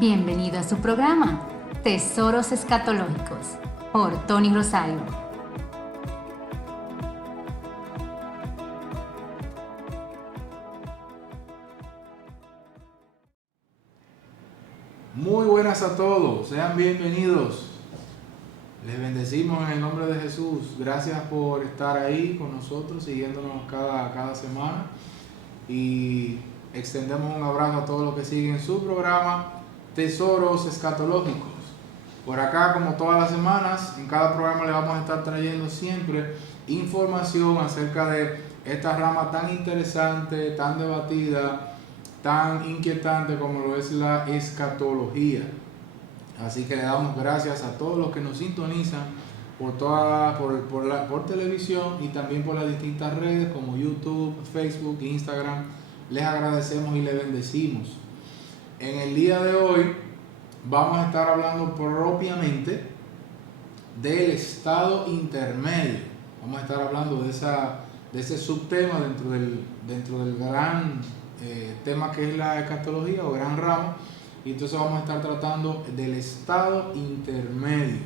Bienvenido a su programa, Tesoros Escatológicos, por Tony Rosario. Muy buenas a todos, sean bienvenidos. Les bendecimos en el nombre de Jesús. Gracias por estar ahí con nosotros, siguiéndonos cada semana. Y extendemos un abrazo a todos los que siguen su programa Tesoros Escatológicos. Por acá, como todas las semanas, en cada programa le vamos a estar trayendo siempre información acerca de esta rama tan interesante, tan debatida, tan inquietante como lo es la escatología. Así que le damos gracias a todos los que nos sintonizan por televisión y también por las distintas redes como YouTube, Facebook, Instagram. Les agradecemos y les bendecimos. En el día de hoy vamos a estar hablando propiamente del estado intermedio. Vamos a estar hablando de ese subtema dentro del gran tema que es la escatología o gran rama. Y entonces vamos a estar tratando del estado intermedio.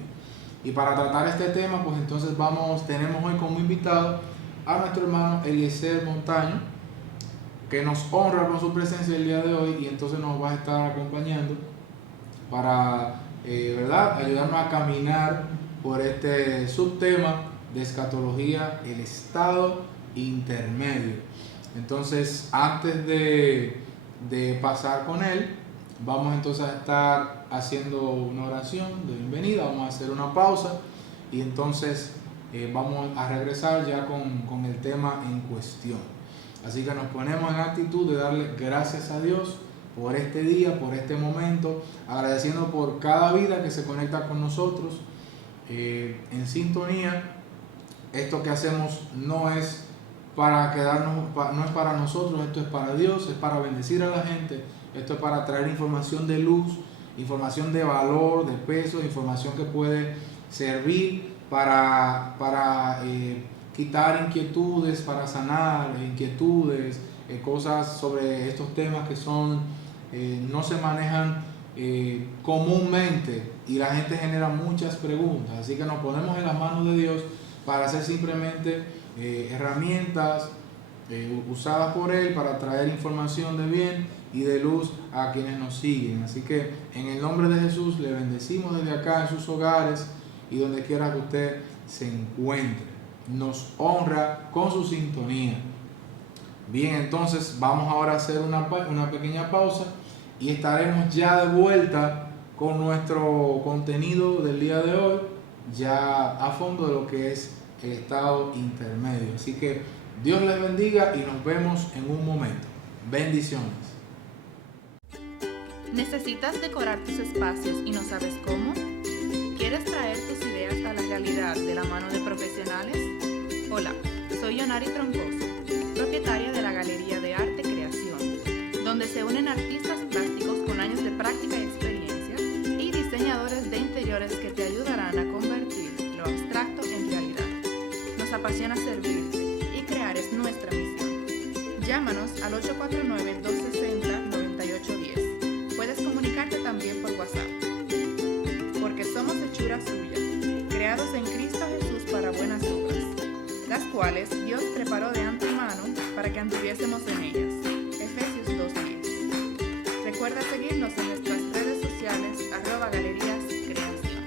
Y para tratar este tema, pues entonces tenemos hoy como invitado a nuestro hermano Eliezer Montaño, que nos honra con su presencia el día de hoy, y entonces nos va a estar acompañando para ayudarnos a caminar por este subtema de escatología, el estado intermedio. Entonces, antes de pasar con él, vamos entonces a estar haciendo una oración de bienvenida. Vamos a hacer una pausa y entonces vamos a regresar ya con el tema en cuestión. Así que nos ponemos en actitud de darle gracias a Dios por este día, por este momento, agradeciendo por cada vida que se conecta con nosotros en sintonía. Esto que hacemos no es para quedarnos, no es para nosotros, esto es para Dios, es para bendecir a la gente. Esto es para traer información de luz, información de valor, de peso, información que puede servir para quitar inquietudes, para sanar inquietudes, cosas sobre estos temas que no se manejan comúnmente y la gente genera muchas preguntas. Así que nos ponemos en las manos de Dios para hacer simplemente herramientas usadas por Él para traer información de bien y de luz a quienes nos siguen. Así que en el nombre de Jesús le bendecimos desde acá en sus hogares y donde quiera que usted se encuentre. Nos honra con su sintonía. Bien, entonces vamos ahora a hacer una pequeña pausa y estaremos ya de vuelta con nuestro contenido del día de hoy, ya a fondo de lo que es el estado intermedio. Así que Dios les bendiga y nos vemos en un momento. Bendiciones. ¿Necesitas decorar tus espacios y no sabes cómo? ¿Quieres traer tus ideas a la realidad de la mano de profesionales? Hola, soy Yonari Troncoso, propietaria de la Galería de Arte Creación, donde se unen artistas plásticos con años de práctica y experiencia y diseñadores de interiores que te ayudarán a convertir lo abstracto en realidad. Nos apasiona servirte y crear es nuestra misión. Llámanos al 849-260-9810. Puedes comunicarte también por WhatsApp. Porque somos hechura suya, creados en Cristo Jesús para buenas obras, las cuales Dios preparó de antemano para que anduviésemos en ellas. Efesios 2:10. Recuerda seguirnos en nuestras redes sociales @galerías creación.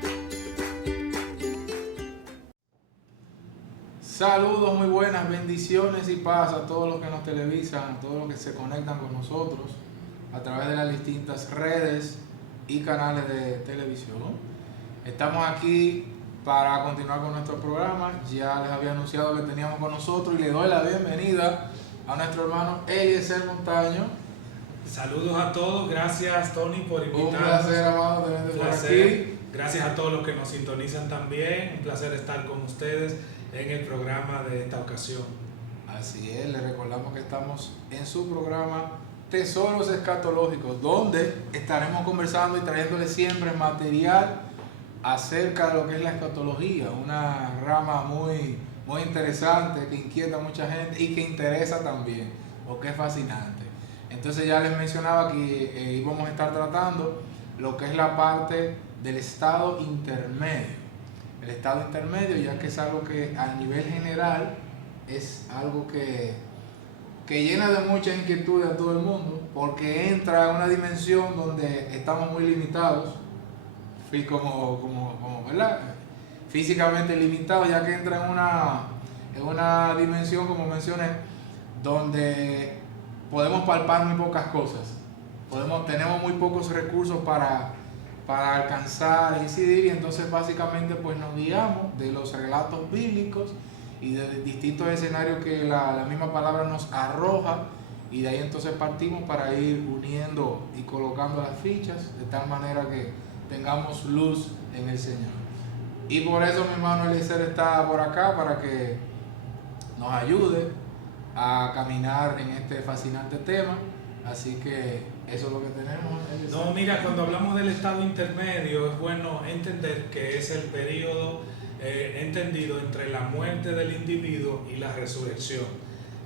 Saludos, muy buenas, bendiciones y paz a todos los que nos televisan, a todos los que se conectan con nosotros a través de las distintas redes y canales de televisión. Estamos aquí para continuar con nuestro programa. Ya les había anunciado que teníamos con nosotros y le doy la bienvenida a nuestro hermano Eliezer Montaño. Saludos a todos, gracias Tony por invitarnos. Un placer, amado, tenerte por aquí. Gracias a todos los que nos sintonizan también, un placer estar con ustedes en el programa de esta ocasión. Así es, les recordamos que estamos en su programa Tesoros Escatológicos, donde estaremos conversando y trayéndoles siempre material acerca de lo que es la escatología, una rama muy interesante que inquieta a mucha gente y que interesa también, porque es fascinante. Entonces ya les mencionaba que íbamos a estar tratando lo que es la parte del estado intermedio. El estado intermedio, ya que es algo que a nivel general es algo que llena de mucha inquietud a todo el mundo, porque entra en una dimensión donde estamos muy limitados, ¿verdad? Físicamente limitados, ya que entra en una dimensión, como mencioné, donde podemos palpar muy pocas cosas, tenemos muy pocos recursos para alcanzar, incidir, y entonces básicamente pues nos guiamos de los relatos bíblicos y de distintos escenarios que la misma palabra nos arroja, y de ahí entonces partimos para ir uniendo y colocando las fichas de tal manera que tengamos luz en el Señor. Y por eso mi hermano Eliezer está por acá, para que nos ayude a caminar en este fascinante tema. Así que eso es lo que tenemos. No, mira, cuando hablamos del estado intermedio es bueno entender que es el periodo entendido entre la muerte del individuo y la resurrección.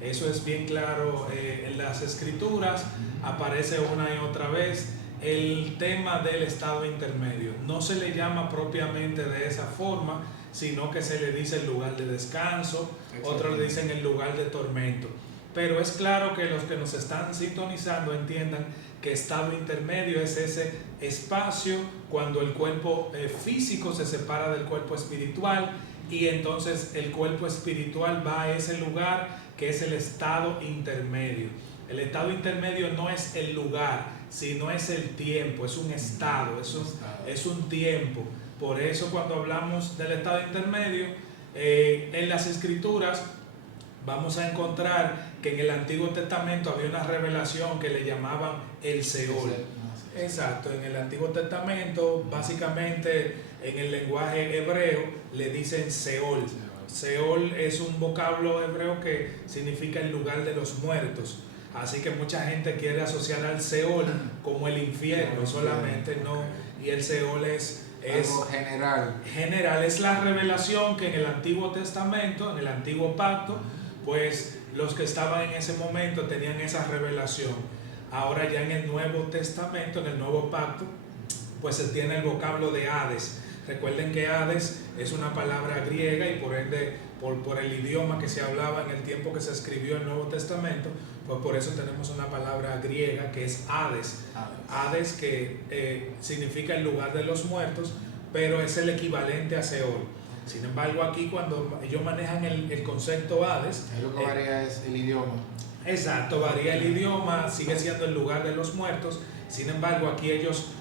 Eso es bien claro en las escrituras, aparece una y otra vez el tema del estado intermedio. No se le llama propiamente de esa forma, sino que se le dice el lugar de descanso, otros le dicen el lugar de tormento. Pero es claro que los que nos están sintonizando entiendan que estado intermedio es ese espacio cuando el cuerpo físico se separa del cuerpo espiritual, y entonces el cuerpo espiritual va a ese lugar que es el estado intermedio. El estado intermedio no es el lugar, sino es el tiempo, es un estado, es un tiempo. Por eso cuando hablamos del estado intermedio, en las escrituras vamos a encontrar que en el Antiguo Testamento había una revelación que le llamaban el Seol. Exacto, en el Antiguo Testamento, básicamente en el lenguaje hebreo le dicen Seol. Seol es un vocablo hebreo que significa el lugar de los muertos. Así que mucha gente quiere asociar al Seol como el infierno solamente, no. Y el Seol es algo general. General, es la revelación que en el Antiguo Testamento, en el Antiguo Pacto, pues los que estaban en ese momento tenían esa revelación. Ahora ya en el Nuevo Testamento, en el Nuevo Pacto, pues se tiene el vocablo de Hades. Recuerden que Hades es una palabra griega, y por ende, por el idioma que se hablaba en el tiempo que se escribió el Nuevo Testamento, pues por eso tenemos una palabra griega que es Hades. Hades que significa el lugar de los muertos, pero es el equivalente a Seol. Sin embargo, aquí cuando ellos manejan el concepto Hades, lo que varía es el idioma. Exacto, varía el idioma, sigue siendo el lugar de los muertos. Sin embargo, aquí ellos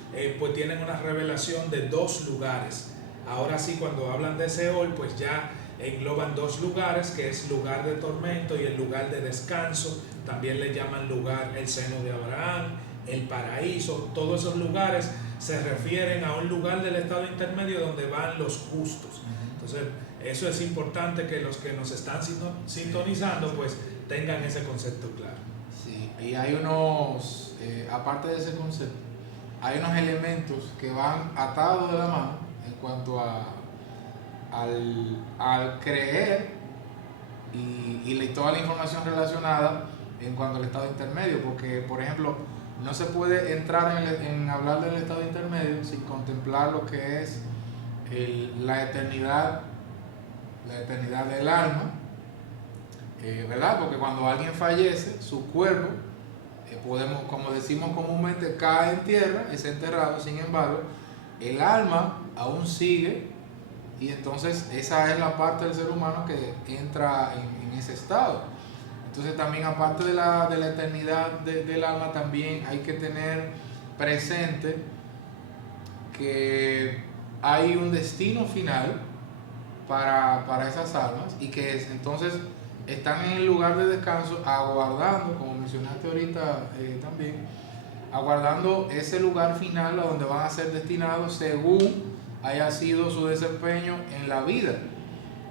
pues tienen una revelación de dos lugares. Ahora sí, cuando hablan de Seol, pues ya engloban dos lugares, que es lugar de tormento y el lugar de descanso. También le llaman lugar el seno de Abraham, el paraíso. Todos esos lugares se refieren a un lugar del estado intermedio donde van los justos. Entonces, eso es importante que los que nos están sintonizando pues tengan ese concepto claro. Sí, y hay unos, aparte de ese concepto, hay unos elementos que van atados de la mano en cuanto al creer y toda la información relacionada en cuanto al estado intermedio, porque por ejemplo no se puede entrar en hablar del estado intermedio sin contemplar lo que es la eternidad del alma, ¿verdad? Porque cuando alguien fallece, su cuerpo, como decimos comúnmente, cae en tierra, es enterrado. Sin embargo, el alma aún sigue, y entonces esa es la parte del ser humano que entra en ese estado. Entonces también, aparte de la eternidad del alma, también hay que tener presente que hay un destino final para esas almas, y que entonces están en el lugar de descanso aguardando, como mencionaste ahorita también, aguardando ese lugar final a donde van a ser destinados según haya sido su desempeño en la vida.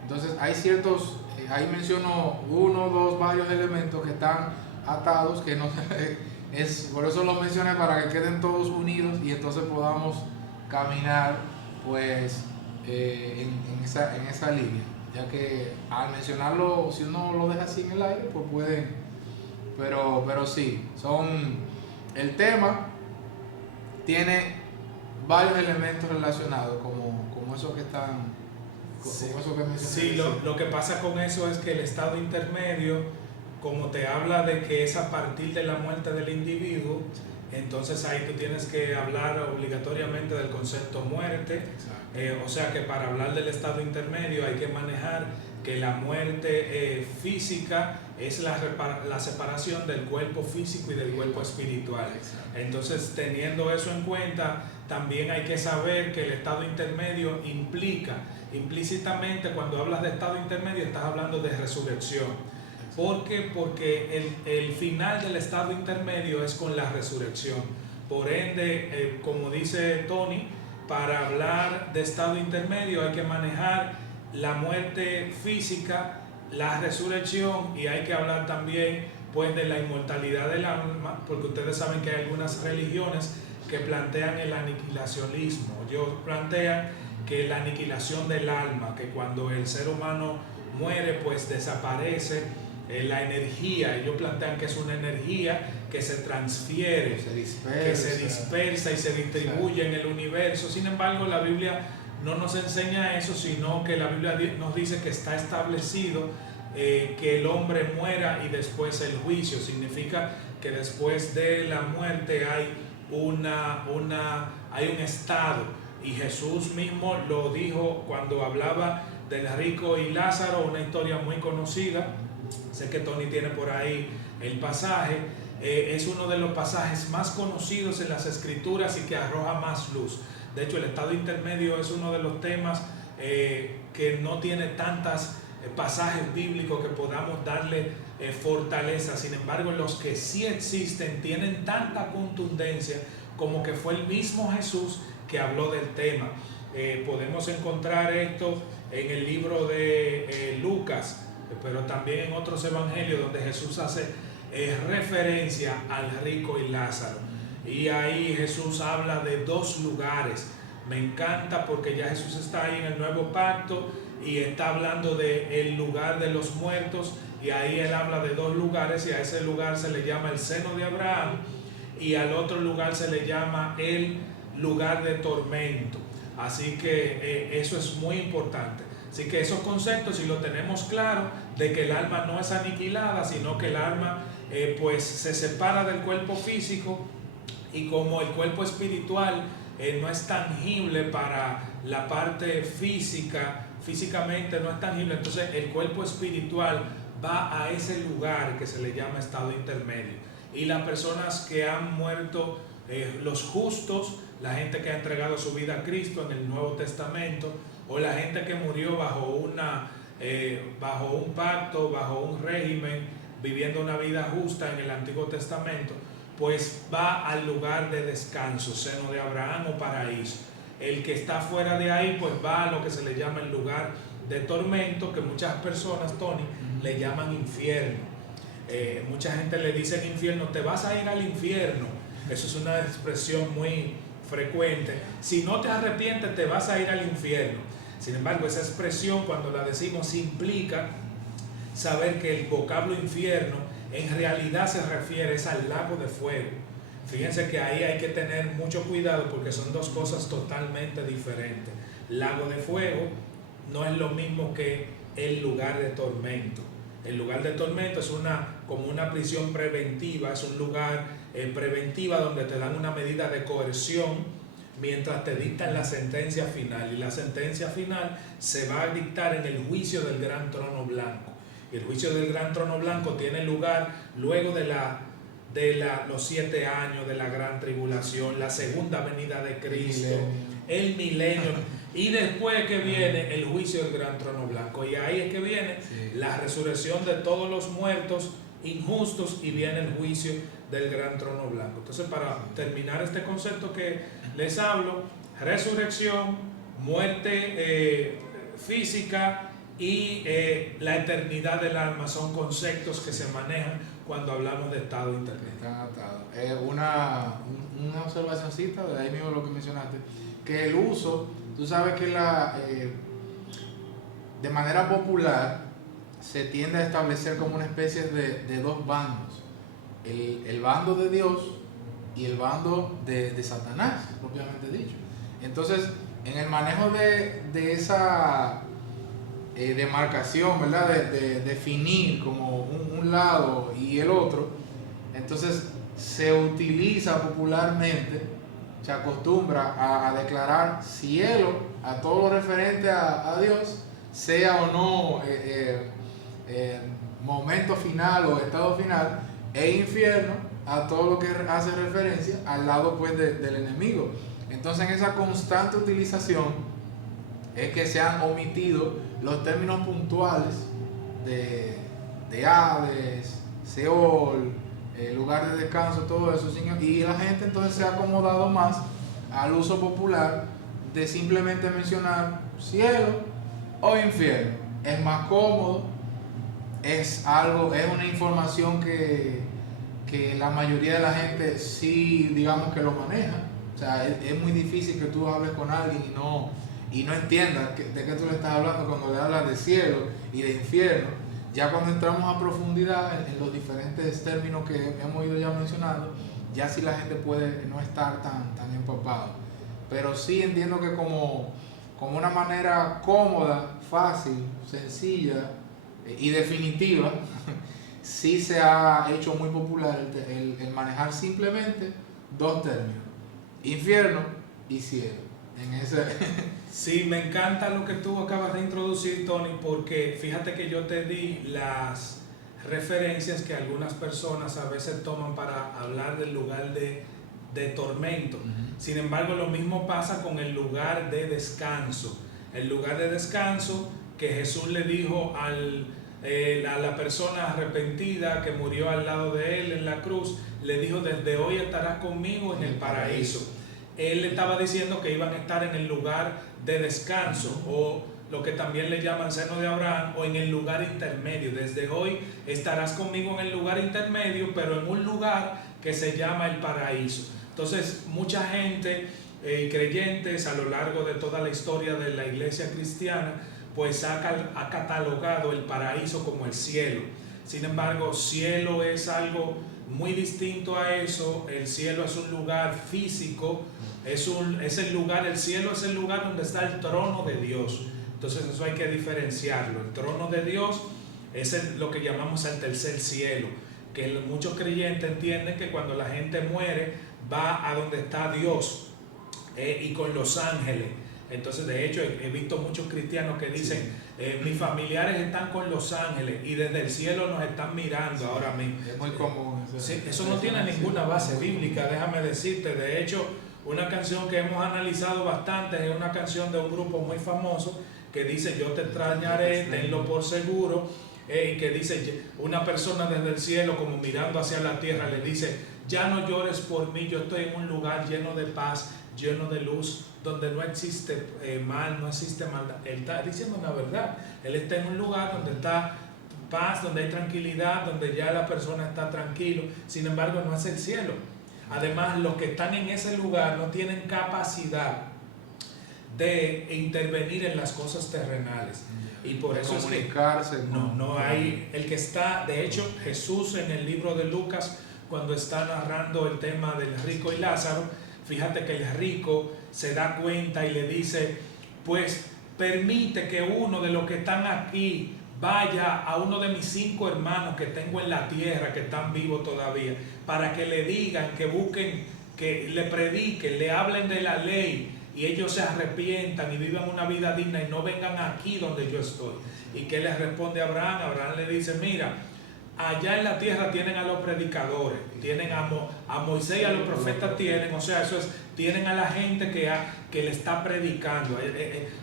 Entonces hay ciertos, ahí menciono uno, dos, varios elementos que están atados, que no por eso los mencioné, para que queden todos unidos y entonces podamos caminar pues en esa línea, ya que al mencionarlo, si uno lo deja así en el aire, pues pueden, pero sí, el tema tiene varios elementos relacionados, como esos que están, Sí. como eso que mencioné. Sí, lo que pasa con eso es que el estado intermedio, como te habla de que es a partir de la muerte del individuo, entonces ahí tú tienes que hablar obligatoriamente del concepto muerte. Exacto. O sea que para hablar del estado intermedio hay que manejar que la muerte física es la separación del cuerpo físico y del cuerpo espiritual. Exacto. Entonces, teniendo eso en cuenta, también hay que saber que el estado intermedio implica, implícitamente, cuando hablas de estado intermedio, estás hablando de resurrección. ¿Por qué? Porque el final del estado intermedio es con la resurrección. Por ende, como dice Tony, para hablar de estado intermedio hay que manejar la muerte física, la resurrección, y hay que hablar también pues de la inmortalidad del alma, porque ustedes saben que hay algunas religiones que plantean el aniquilacionismo. Ellos plantean que la aniquilación del alma, que cuando el ser humano muere pues desaparece la energía. Ellos plantean que es una energía que se transfiere, que se dispersa y se distribuye en el universo. Sin embargo, la Biblia no nos enseña eso, sino que la Biblia nos dice que está establecido que el hombre muera y después el juicio. Significa que después de la muerte hay hay un estado, y Jesús mismo lo dijo cuando hablaba del rico y Lázaro, una historia muy conocida. Sé que Tony tiene por ahí el pasaje. Es uno de los pasajes más conocidos en las Escrituras y que arroja más luz. De hecho, el estado intermedio es uno de los temas que no tiene tantos pasajes bíblicos que podamos darle fortaleza. Sin embargo, los que sí existen tienen tanta contundencia como que fue el mismo Jesús que habló del tema. Podemos encontrar esto en el libro de Lucas, pero también en otros evangelios donde Jesús hace referencia al rico y Lázaro. Y ahí Jesús habla de dos lugares. Me encanta porque ya Jesús está ahí en el nuevo pacto y está hablando del lugar de los muertos, y ahí él habla de dos lugares, y a ese lugar se le llama el seno de Abraham y al otro lugar se le llama el lugar de tormento. Así que eso es muy importante. Así que esos conceptos, si lo tenemos claro, de que el alma no es aniquilada, sino que el alma pues se separa del cuerpo físico, y como el cuerpo espiritual no es tangible para la parte física, físicamente no es tangible, entonces el cuerpo espiritual va a ese lugar que se le llama estado intermedio. Y las personas que han muerto, los justos, la gente que ha entregado su vida a Cristo en el Nuevo Testamento, o la gente que murió bajo un pacto, bajo un régimen, viviendo una vida justa en el Antiguo Testamento, pues va al lugar de descanso, seno de Abraham o paraíso. El que está fuera de ahí, pues va a lo que se le llama el lugar de tormento, que muchas personas, Tony, le llaman infierno. Mucha gente le dice en infierno, te vas a ir al infierno. Eso es una expresión muy frecuente. Si no te arrepientes, te vas a ir al infierno. Sin embargo, esa expresión, cuando la decimos, implica saber que el vocablo infierno en realidad se refiere al lago de fuego. Fíjense que ahí hay que tener mucho cuidado porque son dos cosas totalmente diferentes. Lago de fuego no es lo mismo que el lugar de tormento. El lugar de tormento es como una prisión preventiva, es un lugar preventiva donde te dan una medida de coerción mientras te dictan la sentencia final, y la sentencia final se va a dictar en el juicio del gran trono blanco. Y el juicio del gran trono blanco tiene lugar luego de los 7 años de la gran tribulación, la segunda venida de Cristo, el milenio, y después que viene el juicio del gran trono blanco, y ahí es que viene la resurrección de todos los muertos injustos, y viene el juicio del gran trono blanco. Entonces, para terminar este concepto que les hablo, resurrección, muerte física y la eternidad del alma son conceptos que se manejan cuando hablamos de estado intermedio. Están atados. Una observacióncita de ahí mismo lo que mencionaste, que el uso, tú sabes que de manera popular se tiende a establecer como una especie de dos bandos, el bando de Dios y el bando de Satanás, propiamente dicho. Entonces, en el manejo de esa demarcación, ¿verdad? De definir como un lado y el otro, entonces se utiliza popularmente, se acostumbra a declarar cielo a todo lo referente a Dios, sea o no momento final o estado final, e infierno a todo lo que hace referencia al lado pues del enemigo. Entonces, en esa constante utilización es que se han omitido los términos puntuales de Hades, Seol, lugar de descanso, todo eso, y la gente entonces se ha acomodado más al uso popular de simplemente mencionar cielo o infierno. Es más cómodo, es una información que la mayoría de la gente sí, digamos que lo maneja. O sea, es muy difícil que tú hables con alguien y no entiendas de qué tú le estás hablando cuando le hablas de cielo y de infierno. Ya cuando entramos a profundidad en los diferentes términos que hemos ido ya mencionando, ya sí la gente puede no estar tan empapado. Pero sí entiendo que como una manera cómoda, fácil, sencilla y definitiva, sí se ha hecho muy popular el manejar simplemente dos términos: infierno y cielo. Sí, me encanta lo que tú acabas de introducir, Tony, porque fíjate que yo te di las referencias que algunas personas a veces toman para hablar del lugar de tormento. Sin embargo, lo mismo pasa con el lugar de descanso. El lugar de descanso que Jesús le dijo a la persona arrepentida que murió al lado de él en la cruz, le dijo: desde hoy estarás conmigo en el paraíso. Él le estaba diciendo que iban a estar en el lugar de descanso, o lo que también le llaman seno de Abraham, o en el lugar intermedio. Desde hoy estarás conmigo en el lugar intermedio, pero en un lugar que se llama el paraíso. Entonces, mucha gente, creyentes a lo largo de toda la historia de la iglesia cristiana, pues ha catalogado el paraíso como el cielo. Sin embargo, cielo es algo muy distinto a eso. El cielo es un lugar físico, es el lugar, el cielo es el lugar donde está el trono de Dios. Entonces eso hay que diferenciarlo. El trono de Dios es lo que llamamos el tercer cielo, que muchos creyentes entienden que cuando la gente muere va a donde está Dios y con los ángeles. Entonces, de hecho, he visto muchos cristianos que dicen: mis familiares están con los ángeles y desde el cielo nos están mirando ahora mismo. Es muy común. Sí, eso no tiene ninguna base bíblica, déjame decirte. De hecho, una canción que hemos analizado bastante es una canción de un grupo muy famoso que dice: yo te extrañaré, tenlo por seguro. Y que dice, una persona desde el cielo como mirando hacia la tierra le dice: ya no llores por mí, yo estoy en un lugar lleno de paz, lleno de luz, donde no existe mal, no existe maldad. Él está diciendo una verdad. Él está en un lugar donde está paz, donde hay tranquilidad, donde ya la persona está tranquilo. Sin embargo, no es el cielo. Además, los que están en ese lugar no tienen capacidad de intervenir en las cosas terrenales. Y por eso comunicarse, es que no hay el que está. De hecho, Jesús en el libro de Lucas, cuando está narrando el tema del rico y Lázaro, fíjate que el rico se da cuenta y le dice: pues permite que uno de los que están aquí vaya a uno de mis 5 hermanos que tengo en la tierra, que están vivos todavía, para que le digan, que busquen, que le prediquen, le hablen de la ley, y ellos se arrepientan y vivan una vida digna y no vengan aquí donde yo estoy. ¿Y qué le responde Abraham? Abraham le dice: mira, allá en la tierra tienen a los predicadores, tienen a Moisés y a los profetas, tienen a la gente que le está predicando.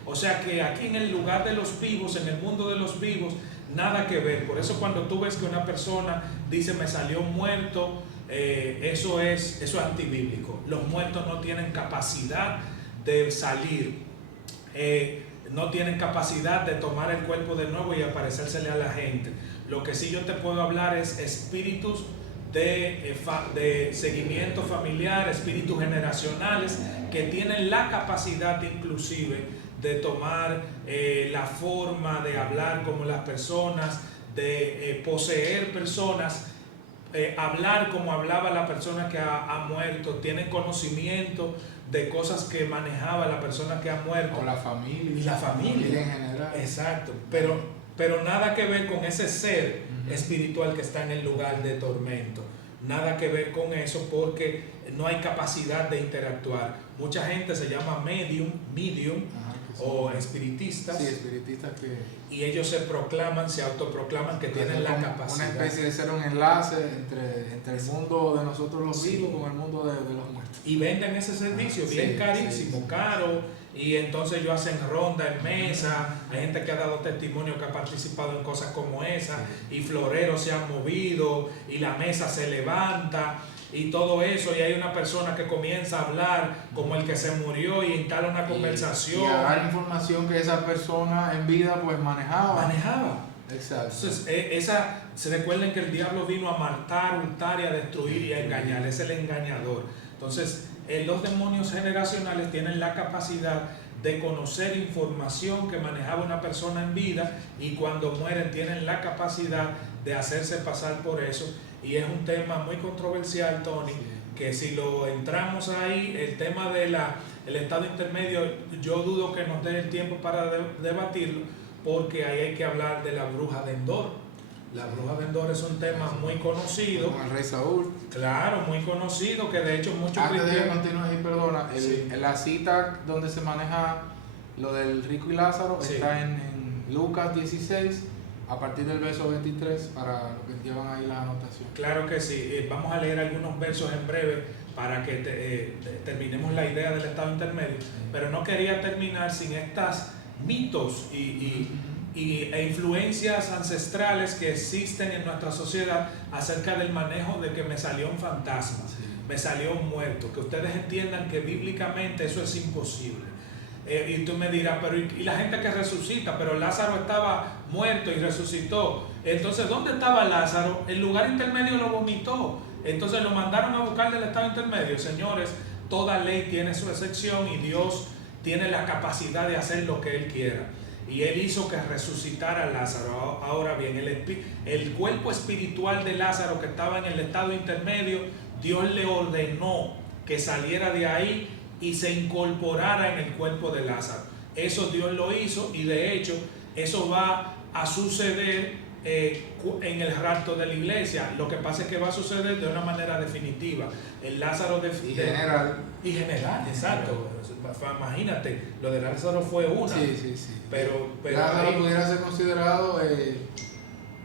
O sea que aquí en el lugar de los vivos, en el mundo de los vivos, nada que ver. Por eso cuando tú ves que una persona dice: me salió un muerto, eso es antibíblico. Los muertos no tienen capacidad de salir, no tienen capacidad de tomar el cuerpo de nuevo y aparecérsele a la gente. Lo que sí yo te puedo hablar es espíritus de seguimiento familiar, espíritus generacionales que tienen la capacidad inclusive de tomar la forma de hablar como las personas, de poseer personas hablar como hablaba la persona que ha muerto, tienen conocimiento de cosas que manejaba la persona que ha muerto. O la familia. Y la familia en general. Exacto, pero nada que ver con ese ser espiritual que está en el lugar de tormento. Nada que ver con eso, porque no hay capacidad de interactuar. Mucha gente se llama medium, Ajá, o espiritistas. Sí, espiritistas que... Y ellos se autoproclaman que tienen la capacidad. Una especie de ser un enlace entre el mundo de nosotros los vivos con el mundo de los muertos. Y venden ese servicio bien carísimo, caro. Y entonces ellos hacen ronda en mesa. Hay gente que ha dado testimonio, que ha participado en cosas como esa. Y floreros se han movido y la mesa se levanta y todo eso, y hay una persona que comienza a hablar como el que se murió y instala una conversación. Y a dar información que esa persona en vida pues manejaba. Exacto. Entonces, se recuerden que el diablo vino a matar, hurtar y a destruir y a engañar. Es el engañador. Entonces, los demonios generacionales tienen la capacidad de conocer información que manejaba una persona en vida, y cuando mueren tienen la capacidad de hacerse pasar por eso. Y es un tema muy controversial, Tony, que si lo entramos ahí, el tema del estado intermedio, yo dudo que nos dé el tiempo para debatirlo, porque ahí hay que hablar de la bruja de Endor. La bruja de Endor es un tema muy conocido. Como el rey Saúl. Claro, muy conocido, que de hecho muchos Antes de cristianos... continuar, perdona, en la cita donde se maneja lo del rico y Lázaro está en Lucas 16, a partir del verso 23, para los que llevan ahí la anotación. Claro que sí. Vamos a leer algunos versos en breve para que terminemos la idea del estado intermedio, pero no quería terminar sin estas mitos e influencias ancestrales que existen en nuestra sociedad acerca del manejo de que me salió un fantasma, me salió un muerto. Que ustedes entiendan que bíblicamente eso es imposible. Y tú me dirás, pero y la gente que resucita, pero Lázaro estaba muerto y resucitó. Entonces, ¿dónde estaba Lázaro? El lugar intermedio lo vomitó. Entonces lo mandaron a buscar del estado intermedio. Señores, toda ley tiene su excepción y Dios tiene la capacidad de hacer lo que Él quiera. Y Él hizo que resucitara a Lázaro. Ahora bien, el cuerpo espiritual de Lázaro que estaba en el estado intermedio, Dios le ordenó que saliera de ahí y se incorporara en el cuerpo de Lázaro. Eso Dios lo hizo, y de hecho eso va a suceder en el rapto de la iglesia. Lo que pasa es que va a suceder de una manera definitiva. El Lázaro y general, exacto. Imagínate, lo de Lázaro fue una. Sí. Pero Lázaro pudiera ser considerado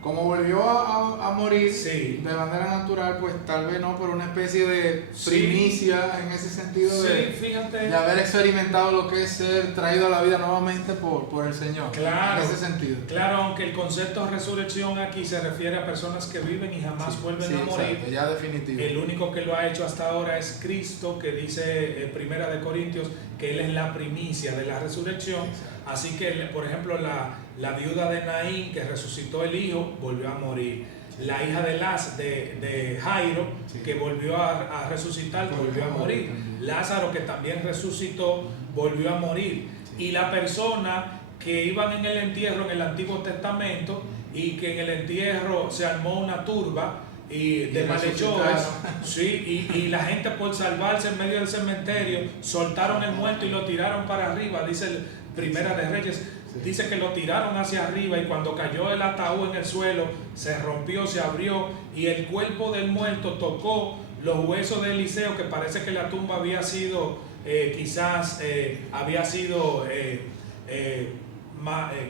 como volvió a morir de manera natural, pues tal vez no, pero una especie de primicia en ese sentido de haber experimentado lo que es ser traído a la vida nuevamente por el Señor. Claro, en ese sentido. Claro, aunque el concepto de resurrección aquí se refiere a personas que viven y jamás vuelven a morir. Exacto, ya definitivo. El único que lo ha hecho hasta ahora es Cristo, que dice Primera de Corintios que Él es la primicia de la resurrección. Exacto. Así que, por ejemplo, la viuda de Naín, que resucitó el hijo, volvió a morir. La hija de Jairo, que volvió a resucitar, volvió a morir. Lázaro, que también resucitó, volvió a morir. Y la persona que iban en el entierro en el Antiguo Testamento, y que en el entierro se armó una turba de malhechores, y la gente, por salvarse en medio del cementerio, soltaron el muerto y lo tiraron para arriba. Dice Primera de Reyes, dice que lo tiraron hacia arriba, y cuando cayó el ataúd en el suelo, se rompió, se abrió, y el cuerpo del muerto tocó los huesos de Eliseo, que parece que la tumba había sido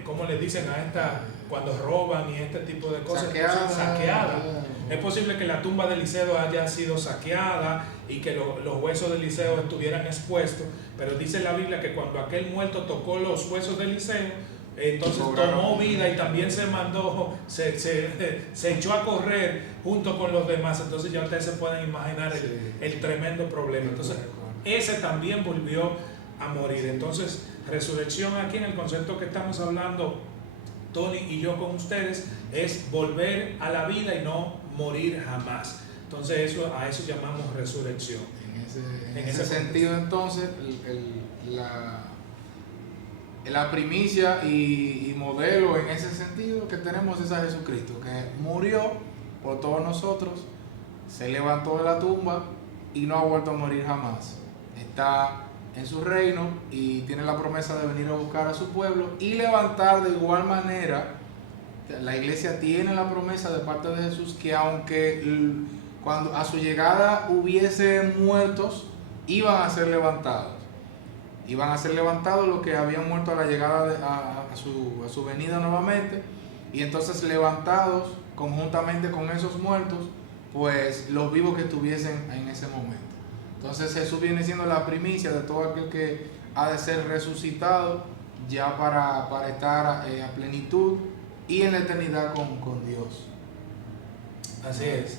¿cómo le dicen a esta? Cuando roban y este tipo de cosas, saqueada. Es posible que la tumba de Eliseo haya sido saqueada y que los huesos de Eliseo estuvieran expuestos, pero dice la Biblia que cuando aquel muerto tocó los huesos de Eliseo, entonces tomó vida y también se echó a correr junto con los demás. Entonces ya ustedes se pueden imaginar el tremendo problema. Entonces ese también volvió a morir. Entonces, resurrección aquí en el concepto que estamos hablando Tony y yo con ustedes es volver a la vida y no morir jamás. Entonces a eso llamamos resurrección. En ese sentido, entonces la primicia y modelo en ese sentido que tenemos es a Jesucristo, que murió por todos nosotros se levantó de la tumba y no ha vuelto a morir jamás. Está en su reino y tiene la promesa de venir a buscar a su pueblo y levantar de igual manera. La iglesia tiene la promesa de parte de Jesús que aunque cuando a su llegada hubiese muertos, iban a ser levantados. Iban a ser levantados los que habían muerto a la llegada a su venida nuevamente, y entonces levantados conjuntamente con esos muertos, pues los vivos que estuviesen en ese momento. Entonces Jesús viene siendo la primicia de todo aquel que ha de ser resucitado ya para estar a plenitud y en la eternidad con Dios. Así es,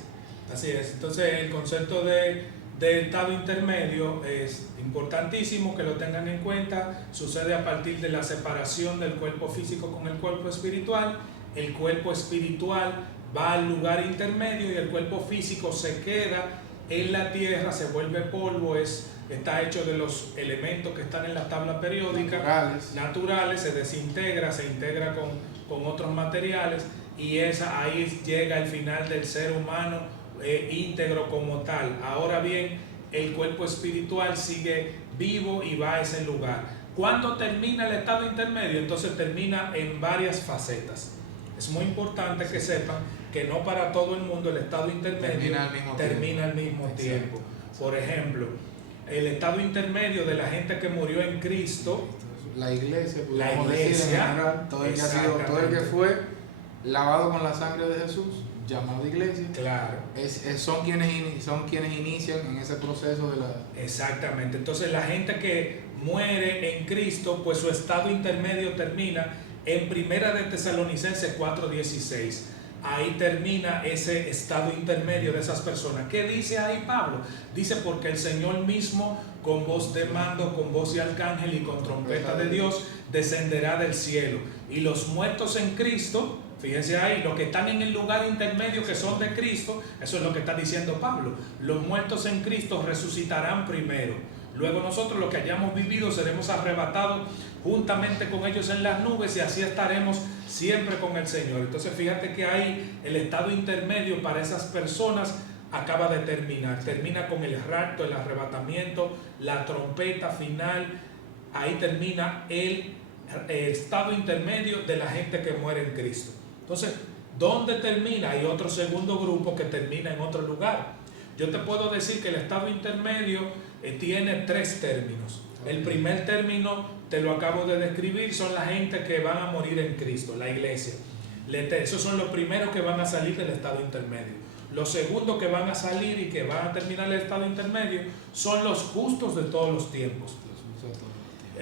así es. Entonces el concepto de estado intermedio es importantísimo que lo tengan en cuenta. Sucede a partir de la separación del cuerpo físico con el cuerpo espiritual. El cuerpo espiritual va al lugar intermedio y el cuerpo físico se queda en la tierra, se vuelve polvo, está hecho de los elementos que están en la tabla periódica naturales, se desintegra, se integra con otros materiales, y ahí llega el final del ser humano íntegro como tal. Ahora bien, el cuerpo espiritual sigue vivo y va a ese lugar. ¿Cuándo termina el estado intermedio? Entonces termina en varias facetas. Es muy importante que sepan que no para todo el mundo el estado intermedio termina al mismo tiempo. Por ejemplo, el estado intermedio de la gente que murió en Cristo, la iglesia, en general, todo el que fue lavado con la sangre de Jesús, llamado iglesia, claro, son quienes inician en ese proceso de la... Exactamente. Entonces la gente que muere en Cristo, pues su estado intermedio termina en Primera de Tesalonicenses 4:16. Ahí termina ese estado intermedio de esas personas. ¿Qué dice ahí Pablo? Dice: porque el Señor mismo, con voz de mando, con voz de arcángel y con trompeta de Dios, descenderá del cielo. Y los muertos en Cristo, fíjense ahí, los que están en el lugar intermedio que son de Cristo, eso es lo que está diciendo Pablo. Los muertos en Cristo resucitarán primero. Luego nosotros, los que hayamos vivido, seremos arrebatados juntamente con ellos en las nubes, y así estaremos siempre con el Señor. Entonces fíjate que ahí el estado intermedio para esas personas acaba de terminar. Termina con el rapto, el arrebatamiento, la trompeta final. Ahí termina el estado intermedio de la gente que muere en Cristo. Entonces, ¿dónde termina? Hay otro segundo grupo que termina en otro lugar. Yo te puedo decir que el estado intermedio tiene tres términos. El primer término te lo acabo de describir, son la gente que van a morir en Cristo, la iglesia. Esos son los primeros que van a salir del estado intermedio. Los segundos que van a salir y que van a terminar el estado intermedio son los justos de todos los tiempos.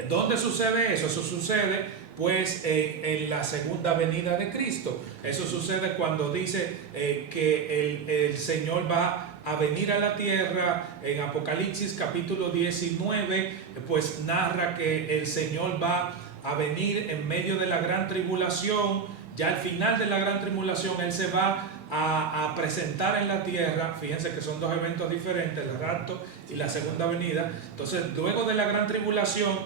¿Dónde sucede eso? Eso sucede pues en la segunda venida de Cristo. Eso sucede cuando dice que el Señor va a venir a la tierra. En Apocalipsis capítulo 19 pues narra que el Señor va a venir en medio de la gran tribulación. Ya al final de la gran tribulación Él se va a presentar en la tierra. Fíjense que son dos eventos diferentes, el rapto y la segunda venida. Entonces luego de la gran tribulación,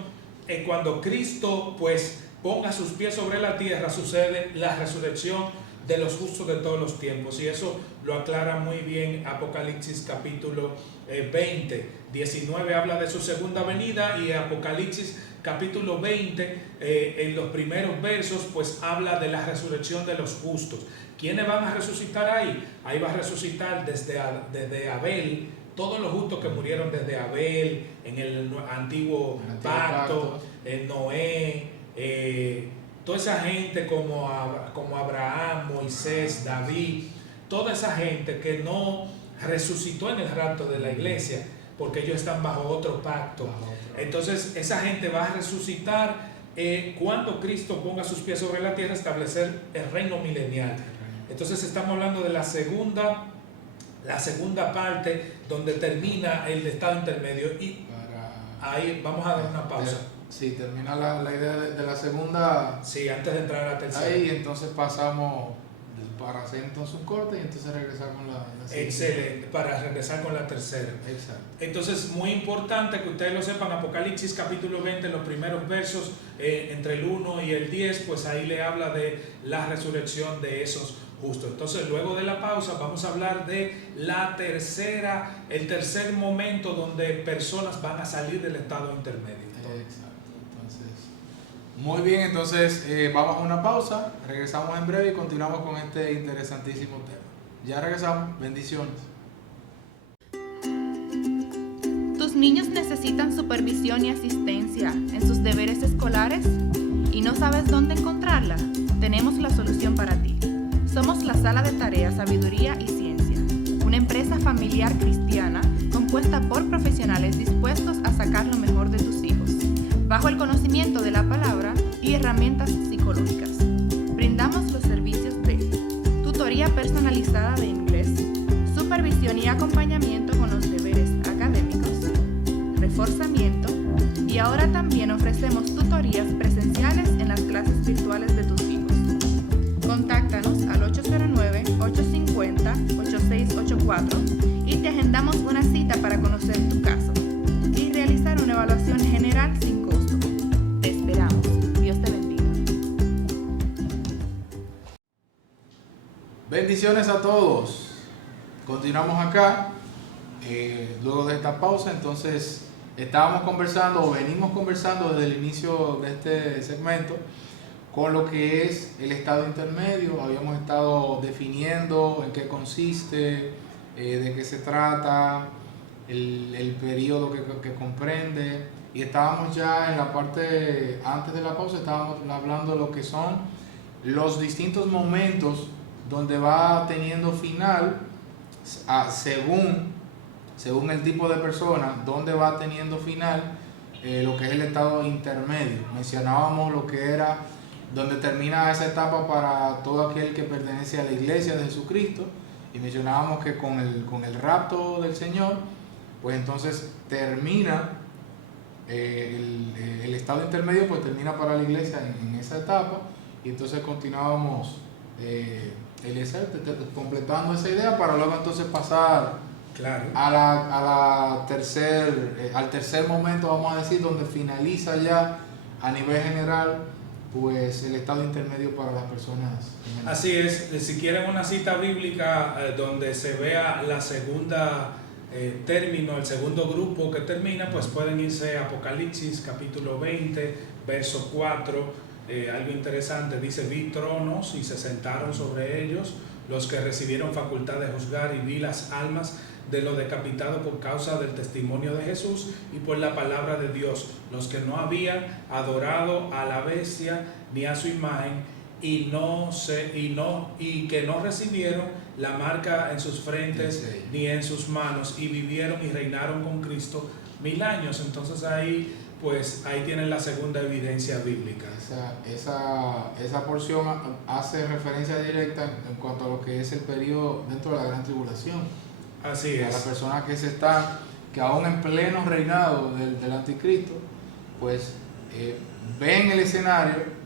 cuando Cristo pues ponga sus pies sobre la tierra, sucede la resurrección de los justos de todos los tiempos, y eso lo aclara muy bien Apocalipsis capítulo 19 habla de su segunda venida, y Apocalipsis capítulo 20 en los primeros versos pues habla de la resurrección de los justos. ¿Quiénes van a resucitar ahí? Ahí va a resucitar desde Abel, todos los justos que murieron desde Abel en el antiguo pacto, Noé, toda esa gente como Abraham, Moisés, David, toda esa gente que no resucitó en el rapto de la iglesia, porque ellos están bajo otro pacto. Entonces esa gente va a resucitar cuando Cristo ponga sus pies sobre la tierra, establecer el reino milenial. Entonces estamos hablando de la segunda parte, donde termina el estado intermedio, y ahí vamos a dar una pausa. Sí, termina la idea de la segunda. Sí, antes de entrar a la tercera. Ahí entonces pasamos para hacer entonces un corte y entonces regresar con la siguiente. Excelente, para regresar con la tercera. Exacto. Entonces, muy importante que ustedes lo sepan, Apocalipsis capítulo 20, los primeros versos, entre el 1 y el 10, pues ahí le habla de la resurrección de esos justo. Entonces, luego de la pausa vamos a hablar de el tercer momento donde personas van a salir del estado intermedio. Exacto. Entonces, muy bien, entonces vamos a una pausa, regresamos en breve y continuamos con este interesantísimo tema. Ya regresamos, bendiciones. ¿Tus niños necesitan supervisión y asistencia en sus deberes escolares y no sabes dónde encontrarla? Tenemos la solución para ti. Somos la Sala de Tareas, Sabiduría y Ciencia, una empresa familiar cristiana compuesta por profesionales dispuestos a sacar lo mejor de tus hijos, bajo el conocimiento de la palabra y herramientas psicológicas. Brindamos los servicios de tutoría personalizada de inglés, supervisión y acompañamiento con los deberes académicos, reforzamiento, y ahora también ofrecemos tutorías presenciales en las clases virtuales de tus hijos. Contáctanos al 809-850-8684 y te agendamos una cita para conocer tu caso y realizar una evaluación general sin costo. Te esperamos. Dios te bendiga. Bendiciones a todos. Continuamos acá. Luego de esta pausa, entonces venimos conversando desde el inicio de este segmento con lo que es el estado intermedio. Habíamos estado definiendo en qué consiste, de qué se trata, el periodo que comprende, y estábamos ya en la parte, antes de la pausa, estábamos hablando de lo que son los distintos momentos donde va teniendo final, según el tipo de persona, donde va teniendo final lo que es el estado intermedio. Mencionábamos lo que era donde termina esa etapa para todo aquel que pertenece a la iglesia de Jesucristo, y mencionábamos que con el rapto del Señor, pues entonces termina el estado intermedio, pues termina para la iglesia en esa etapa, y entonces continuábamos completando esa idea para luego entonces pasar al tercer momento, vamos a decir, donde finaliza ya a nivel general pues el estado intermedio para las personas. Así es. Si quieren una cita bíblica donde se vea la segunda término, el segundo grupo que termina, pues pueden irse a Apocalipsis capítulo 20, verso 4. Algo interesante, dice: vi tronos y se sentaron sobre ellos los que recibieron facultad de juzgar, y vi las almas de los decapitados por causa del testimonio de Jesús y por la palabra de Dios, los que no habían adorado a la bestia ni a su imagen, y que no recibieron la marca en sus frentes ni en sus manos, y vivieron y reinaron con Cristo 1000 años. Entonces ahí tienen la segunda evidencia bíblica. Esa porción hace referencia directa en cuanto a lo que es el periodo dentro de la gran tribulación. Así es. A las personas que aún en pleno reinado del anticristo, pues ven el escenario,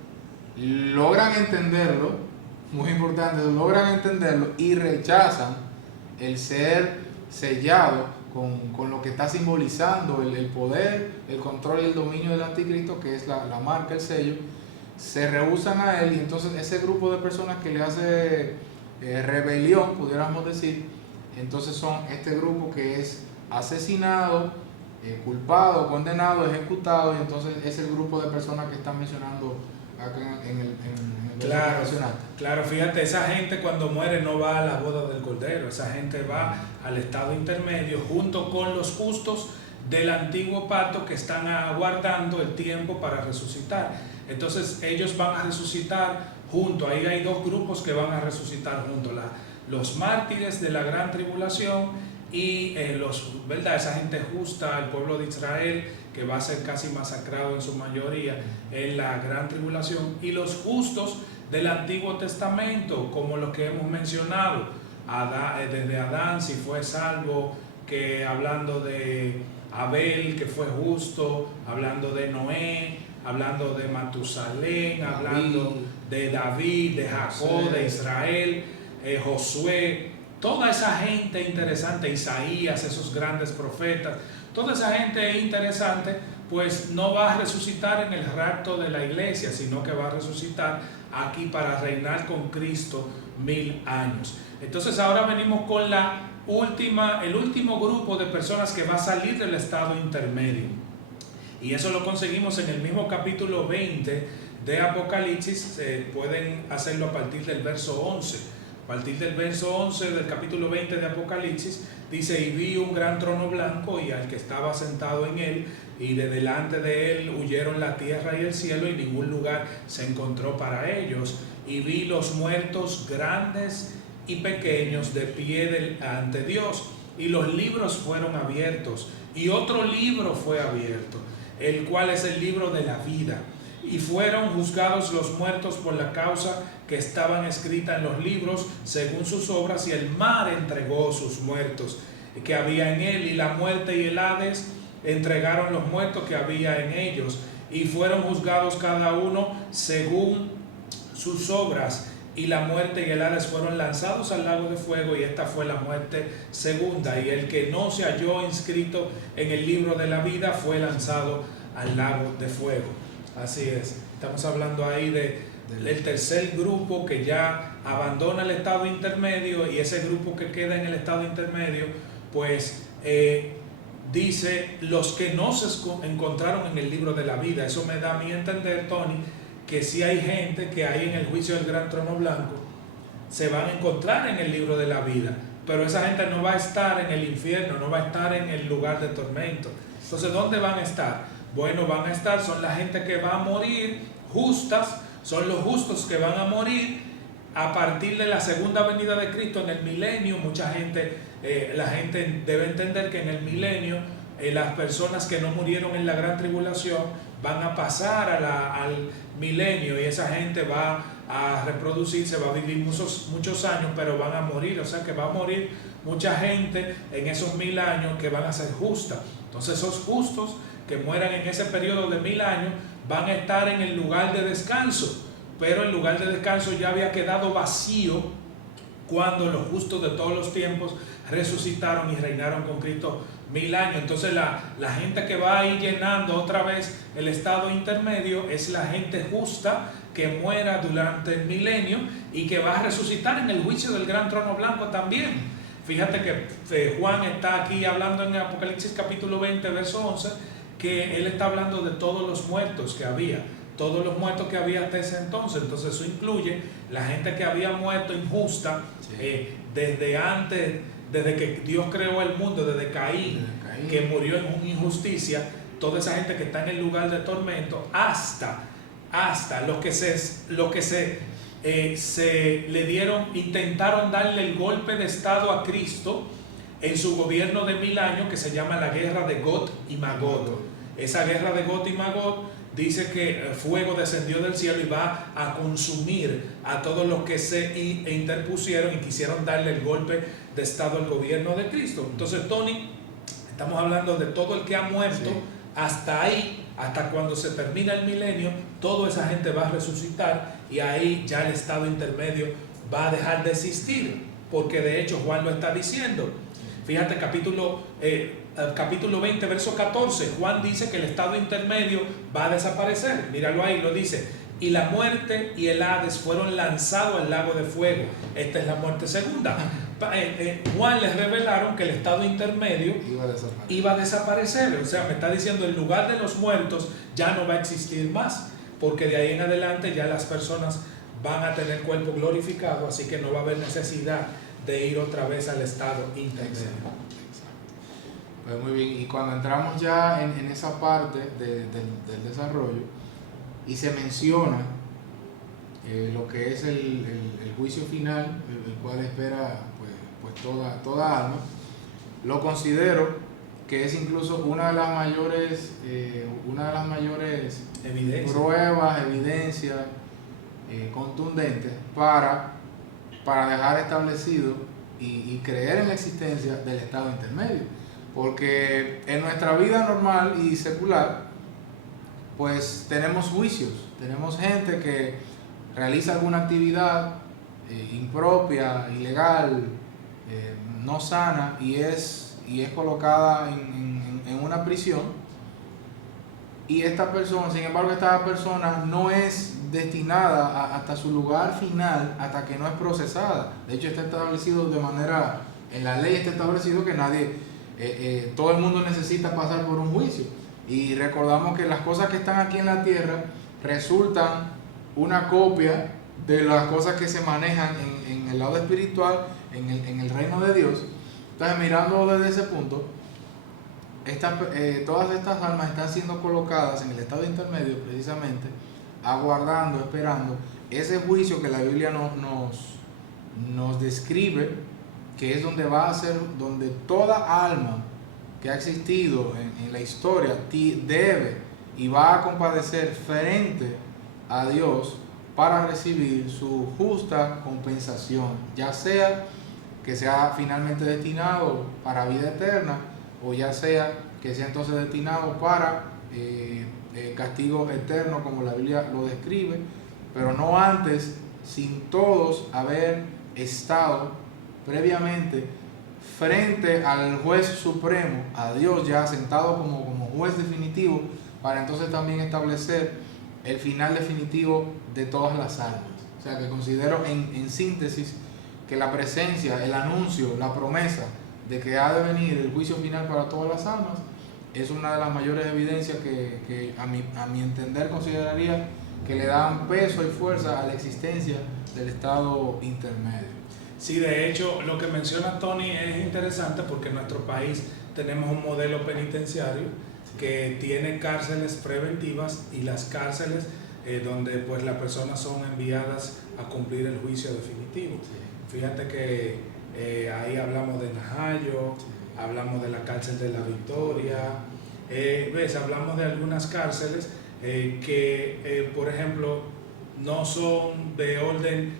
logran entenderlo, muy importante, logran entenderlo y rechazan el ser sellado con lo que está simbolizando el poder, el control y el dominio del anticristo, que es la marca, el sello. Se rehúsan a él, y entonces ese grupo de personas que le hace rebelión, pudiéramos decir, entonces son este grupo que es asesinado, culpado, condenado, ejecutado, y entonces es el grupo de personas que están mencionando acá en el Claro, fíjate, esa gente cuando muere no va a la boda del Cordero, esa gente va al estado intermedio junto con los justos del antiguo pacto que están aguardando el tiempo para resucitar. Entonces ellos van a resucitar juntos, ahí hay dos grupos que van a resucitar juntos, los mártires de la gran tribulación y esa gente justa, el pueblo de Israel, que va a ser casi masacrado en su mayoría en la gran tribulación, y los justos del Antiguo Testamento, como los que hemos mencionado, desde Adán, si fue salvo, que hablando de Abel, que fue justo, hablando de Noé, hablando de Matusalén, hablando de David, de Jacob, de Israel, Josué, toda esa gente interesante, Isaías, esos grandes profetas, toda esa gente interesante, pues no va a resucitar en el rapto de la iglesia, sino que va a resucitar aquí para reinar con Cristo 1000 años. Entonces ahora venimos con el último grupo de personas que va a salir del estado intermedio. Y eso lo conseguimos en el mismo capítulo 20 de Apocalipsis. Pueden hacerlo a partir del verso 11. A partir del verso 11 del capítulo 20 de Apocalipsis dice: y vi un gran trono blanco y al que estaba sentado en él, y de delante de él huyeron la tierra y el cielo, y ningún lugar se encontró para ellos. Y vi los muertos grandes y pequeños de pie ante Dios, y los libros fueron abiertos, y otro libro fue abierto, el cual es el libro de la vida. Y fueron juzgados los muertos por la causa que estaban escritas en los libros según sus obras, y el mar entregó sus muertos que había en él, y la muerte y el Hades entregaron los muertos que había en ellos, y fueron juzgados cada uno según sus obras, y la muerte y el Hades fueron lanzados al lago de fuego, y esta fue la muerte segunda, y el que no se halló inscrito en el libro de la vida fue lanzado al lago de fuego. Así es, estamos hablando ahí del tercer grupo que ya abandona el estado intermedio, y ese grupo que queda en el estado intermedio, pues dice los que no se encontraron en el libro de la vida. Eso me da a mí entender, Tony, que si hay gente que hay en el juicio del gran trono blanco, se van a encontrar en el libro de la vida, pero esa gente no va a estar en el infierno, no va a estar en el lugar de tormento. Entonces, ¿dónde van a estar? Bueno, van a estar, son la gente que va a morir justas, son los justos que van a morir a partir de la segunda venida de Cristo en el milenio. Mucha gente, la gente debe entender que en el milenio las personas que no murieron en la gran tribulación van a pasar al milenio, y esa gente va a reproducirse, va a vivir muchos años, pero van a morir. O sea que va a morir mucha gente en esos 1000 años que van a ser justas. Entonces esos justos que mueran en ese periodo de 1000 años van a estar en el lugar de descanso, pero el lugar de descanso ya había quedado vacío cuando los justos de todos los tiempos resucitaron y reinaron con Cristo 1000 años. Entonces la gente que va a ir llenando otra vez el estado intermedio es la gente justa que muera durante el milenio y que va a resucitar en el juicio del gran trono blanco también. Fíjate que Juan está aquí hablando en Apocalipsis capítulo 20 verso 11, que él está hablando de todos los muertos que había, todos los muertos que había hasta ese entonces. Entonces eso incluye la gente que había muerto injusta, desde antes, desde que Dios creó el mundo, desde Caín, que murió en una injusticia, toda esa gente que está en el lugar de tormento, hasta los que se le dieron, intentaron darle el golpe de estado a Cristo en su gobierno de 1000 años, que se llama la guerra de Gog y Magog. Esa guerra de Gog y Magog dice que fuego descendió del cielo y va a consumir a todos los que se interpusieron y quisieron darle el golpe de estado al gobierno de Cristo. Entonces, Tony, estamos hablando de todo el que ha muerto, hasta ahí, hasta cuando se termina el milenio, toda esa gente va a resucitar, y ahí ya el estado intermedio va a dejar de existir, porque de hecho Juan lo está diciendo. Fíjate, capítulo 20, verso 14, Juan dice que el estado intermedio va a desaparecer. Míralo ahí, lo dice: y la muerte y el Hades fueron lanzados al lago de fuego. Esta es la muerte segunda. Juan les revelaron que el estado intermedio iba a desaparecer. O sea, me está diciendo, el lugar de los muertos ya no va a existir más, porque de ahí en adelante ya las personas van a tener cuerpo glorificado, así que no va a haber necesidad de ir otra vez al estado intermedio. Pues muy bien, y cuando entramos ya en esa parte del desarrollo y se menciona lo que es el juicio final, el cual espera pues toda alma, lo considero que es incluso una de las mayores pruebas, evidencias contundentes para dejar establecido y creer en la existencia del estado intermedio. Porque en nuestra vida normal y secular, pues tenemos juicios, tenemos gente que realiza alguna actividad impropia, ilegal, no sana, y es colocada en una prisión, y esta persona, sin embargo, esta persona no es destinada hasta su lugar final, hasta que no es procesada. De hecho, está establecido de manera, en la ley está establecido que nadie, todo el mundo necesita pasar por un juicio. Y recordamos que las cosas que están aquí en la tierra resultan una copia de las cosas que se manejan en el lado espiritual, en el reino de Dios. Entonces, mirando desde ese punto, todas estas almas están siendo colocadas en el estado intermedio, precisamente aguardando, esperando ese juicio que la Biblia nos describe, que es donde va a ser, donde toda alma que ha existido en la historia debe y va a compadecer frente a Dios para recibir su justa compensación, ya sea que sea finalmente destinado para vida eterna, o ya sea que sea entonces destinado para castigo eterno, como la Biblia lo describe, pero no antes, sin todos haber estado previamente frente al juez supremo, a Dios ya sentado como juez definitivo, para entonces también establecer el final definitivo de todas las almas. O sea que considero en síntesis que la presencia, el anuncio, la promesa de que ha de venir el juicio final para todas las almas es una de las mayores evidencias que a mi entender consideraría que le dan peso y fuerza a la existencia del estado intermedio. Sí, de hecho, lo que menciona Tony es interesante porque en nuestro país tenemos un modelo penitenciario que tiene cárceles preventivas y las cárceles donde pues las personas son enviadas a cumplir el juicio definitivo. Fíjate que ahí hablamos de Najayo, hablamos de la cárcel de la Victoria, hablamos de algunas cárceles que, por ejemplo, no son de orden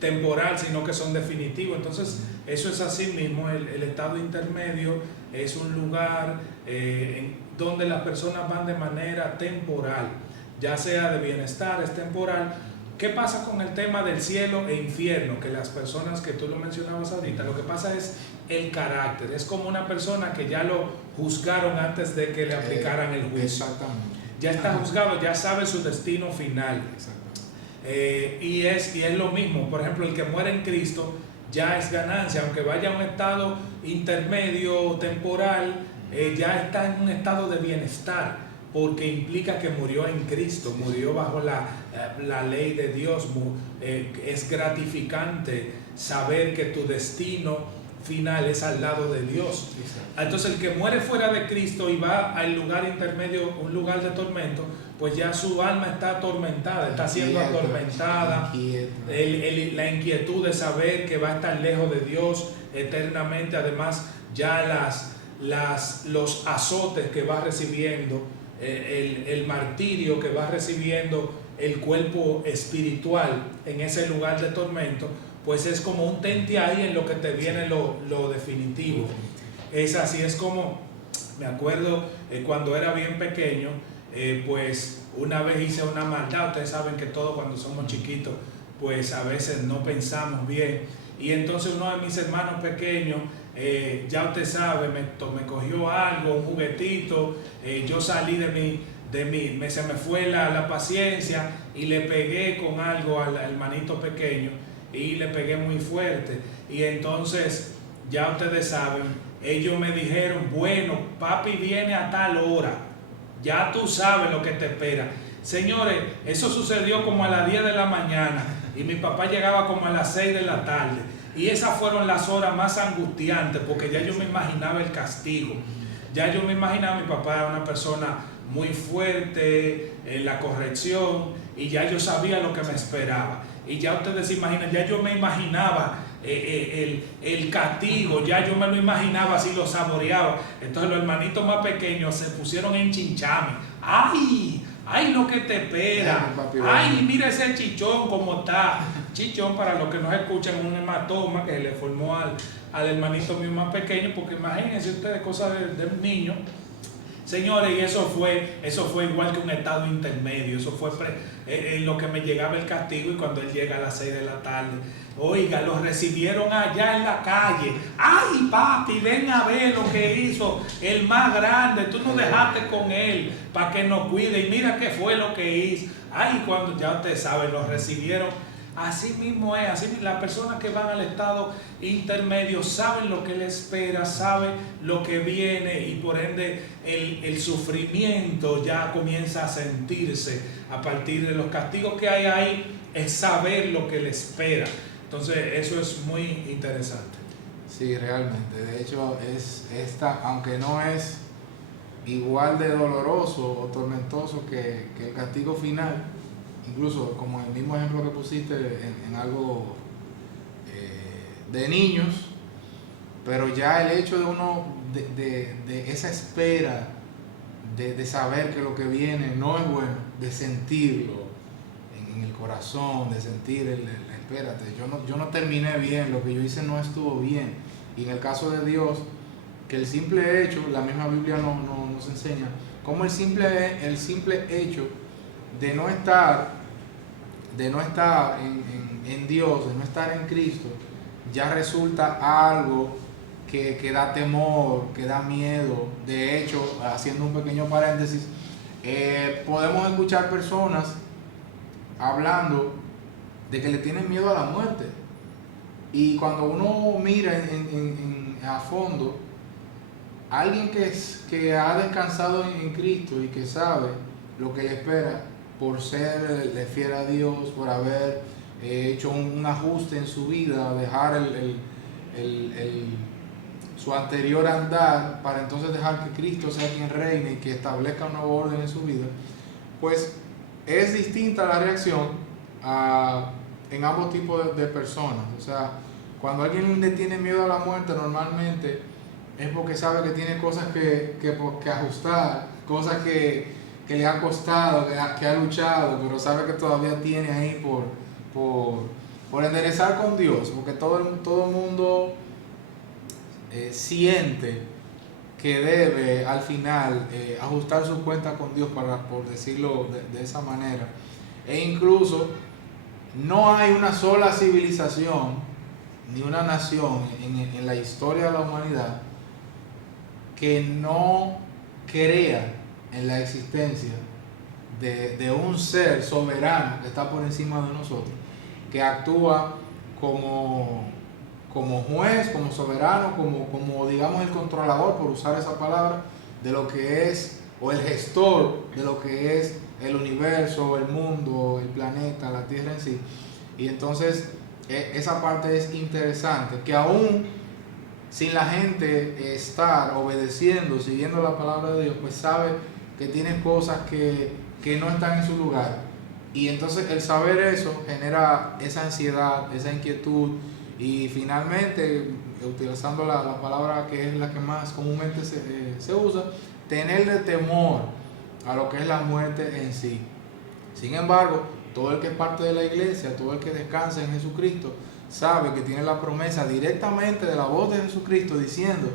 temporal, sino que son definitivos. Entonces, eso es así mismo, el estado intermedio es un lugar donde las personas van de manera temporal, ya sea de bienestar, es temporal. ¿Qué pasa con el tema del cielo e infierno? Que las personas que tú lo mencionabas ahorita, lo que pasa es el carácter, es como una persona que ya lo juzgaron antes de que le aplicaran el juicio. Exactamente. Ya está juzgado, ya sabe su destino final. Y es lo mismo, por ejemplo, el que muere en Cristo ya es ganancia, aunque vaya a un estado intermedio, temporal, ya está en un estado de bienestar, porque implica que murió en Cristo, murió bajo la ley de Dios. Es gratificante saber que tu destino final es al lado de Dios. Entonces el que muere fuera de Cristo y va al lugar intermedio, un lugar de tormento, pues ya su alma está atormentada, está siendo atormentada. La inquietud de saber que va a estar lejos de Dios eternamente. Además, ya los azotes que va recibiendo, el martirio que va recibiendo el cuerpo espiritual en ese lugar de tormento, pues es como un tente ahí en lo que te viene lo definitivo. Es así, es como, me acuerdo cuando era bien pequeño, pues una vez hice una maldad. Ustedes saben que todos cuando somos chiquitos, pues a veces no pensamos bien. Y entonces uno de mis hermanos pequeños, ya usted sabe, me cogió algo, un juguetito, yo salí se me fue la paciencia y le pegué con algo al hermanito pequeño, y le pegué muy fuerte. Y entonces, ya ustedes saben, ellos me dijeron, bueno, papi viene a tal hora, ya tú sabes lo que te espera. Señores, eso sucedió como a las 10 de la mañana y mi papá llegaba como a las 6 de la tarde. Y esas fueron las horas más angustiantes, porque ya yo me imaginaba el castigo. Ya yo me imaginaba, mi papá era una persona muy fuerte en la corrección, y ya yo sabía lo que me esperaba. Y ya ustedes se imaginan, ya yo me imaginaba el castigo, ya yo me lo imaginaba así, lo saboreaba. Entonces los hermanitos más pequeños se pusieron en chinchame. ¡Ay! ¡Ay, lo que te espera! ¡Ay, mira ese chichón cómo está! Chichón, para los que nos escuchan, un hematoma que se le formó al hermanito mío más pequeño, porque imagínense ustedes, cosas de un niño. Señores, y eso fue igual que un estado intermedio. Eso fue en lo que me llegaba el castigo. Y cuando él llega a las 6 de la tarde, oiga, lo recibieron allá en la calle. ¡Ay, papi, ven a ver lo que hizo el más grande! Tú nos dejaste con él para que nos cuide, y mira qué fue lo que hizo. Ay, cuando ya ustedes saben, lo recibieron. Así mismo es, así las personas que van al estado intermedio saben lo que les espera, saben lo que viene y por ende el sufrimiento ya comienza a sentirse a partir de los castigos que hay ahí, es saber lo que les espera. Entonces eso es muy interesante. Sí, realmente. De hecho, aunque no es igual de doloroso o tormentoso que el castigo final, incluso como el mismo ejemplo que pusiste en algo de niños, pero ya el hecho de uno, de esa espera, de saber que lo que viene no es bueno, de sentirlo en el corazón, de sentir espérate, yo no terminé bien, lo que yo hice no estuvo bien. Y en el caso de Dios, que el simple hecho, la misma Biblia nos enseña, como el simple hecho de no estar en Dios, de no estar en Cristo, ya resulta algo que da temor, que da miedo. De hecho, haciendo un pequeño paréntesis, podemos escuchar personas hablando de que le tienen miedo a la muerte. Y cuando uno mira a fondo, alguien que ha descansado en Cristo y que sabe lo que le espera por ser fiel a Dios, por haber hecho un ajuste en su vida, dejar su anterior andar para entonces dejar que Cristo sea quien reine y que establezca un nuevo orden en su vida, pues es distinta la reacción en ambos tipos de personas. O sea, cuando alguien le tiene miedo a la muerte, normalmente es porque sabe que tiene cosas que ajustar, cosas que le ha costado, que ha luchado, pero sabe que todavía tiene ahí por enderezar con Dios, porque todo el mundo siente que debe al final ajustar sus cuentas con Dios, por decirlo de esa manera. E incluso no hay una sola civilización ni una nación en la historia de la humanidad que no crea en la existencia de un ser soberano que está por encima de nosotros, que actúa como juez, como soberano, como digamos el controlador, por usar esa palabra, de lo que es, o el gestor de lo que es el universo, el mundo, el planeta, la Tierra en sí. Y entonces esa parte es interesante, que aún sin la gente estar obedeciendo, siguiendo la palabra de Dios, pues sabe que tiene cosas que no están en su lugar. Y entonces el saber eso genera esa ansiedad, esa inquietud, y finalmente, utilizando la palabra que es la que más comúnmente se usa, tenerle temor a lo que es la muerte en sí. Sin embargo, todo el que es parte de la iglesia, todo el que descansa en Jesucristo, sabe que tiene la promesa directamente de la voz de Jesucristo diciendo